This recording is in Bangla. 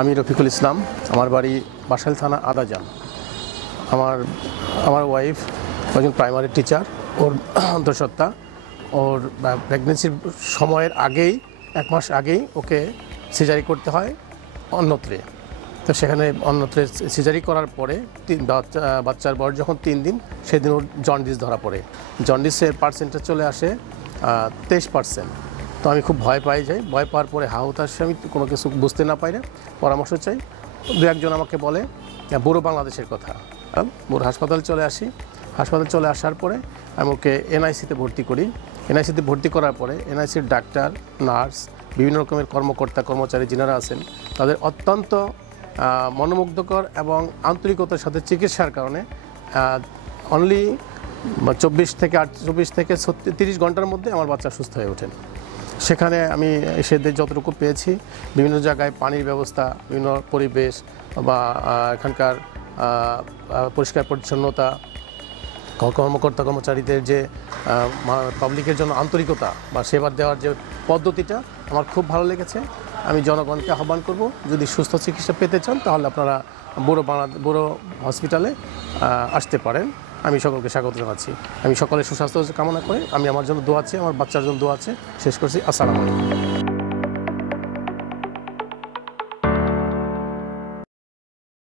আমি রফিকুল ইসলাম। আমার বাড়ি বাসাইল থানা আদাজান। আমার আমার ওয়াইফ একজন প্রাইমারি টিচার। ওর অন্তঃসত্ত্বা ওর প্রেগনেন্সির সময়ের আগেই 1 মাস আগেই ওকে সিজারি করতে হয় অন্যত্রে। তো সেখানে অন্যত্রে সিজারি করার পরে বাচ্চার বয়স যখন 3 দিন, সেদিন ওর জন্ডিস ধরা পড়ে। জন্ডিসের পার্সেন্টেজ চলে আসে 23%। তো আমি খুব ভয় যাই। ভয় পাওয়ার পরে হাহুতাশে আমি কোনো কিছু বুঝতে না পারি, পরামর্শ চাই। 2-1 জন আমাকে বলে বুড়ো বাংলাদেশের কথা। বুড়ো হাসপাতালে চলে আসি। হাসপাতালে চলে আসার পরে আমি ওকে এনআইসিতে ভর্তি করি। এনআইসিতে ভর্তি করার পরে এনআইসির ডাক্তার, নার্স, বিভিন্ন রকমের কর্মচারী যিনারা আছেন, তাদের অত্যন্ত মনোমুগ্ধকর এবং আন্তরিকতার সাথে চিকিৎসার কারণে অনলি 24 থেকে 30 ঘন্টার মধ্যে আমার বাচ্চা সুস্থ হয়ে ওঠেন। সেখানে আমি এসে যতটুকু পেয়েছি, বিভিন্ন জায়গায় পানির ব্যবস্থা, বিভিন্ন পরিবেশ বা এখানকার পরিষ্কার পরিচ্ছন্নতা, কর্মচারীদের যে পাবলিকের জন্য আন্তরিকতা বা সেবা দেওয়ার যে পদ্ধতিটা আমার খুব ভালো লেগেছে। আমি জনগণকে আহ্বান করব, যদি সুস্থ চিকিৎসা পেতে চান তাহলে আপনারা বুড়ো হসপিটালে আসতে পারেন। আমি সকলকে স্বাগত জানাচ্ছি। আমি সকলের সুস্বাস্থ্য কামনা করে আমি আমার জন্য দোয়া আছে, আমার বাচ্চার জন্য দোয়া আছে। শেষ করছি। আসসালামু আলাইকুম।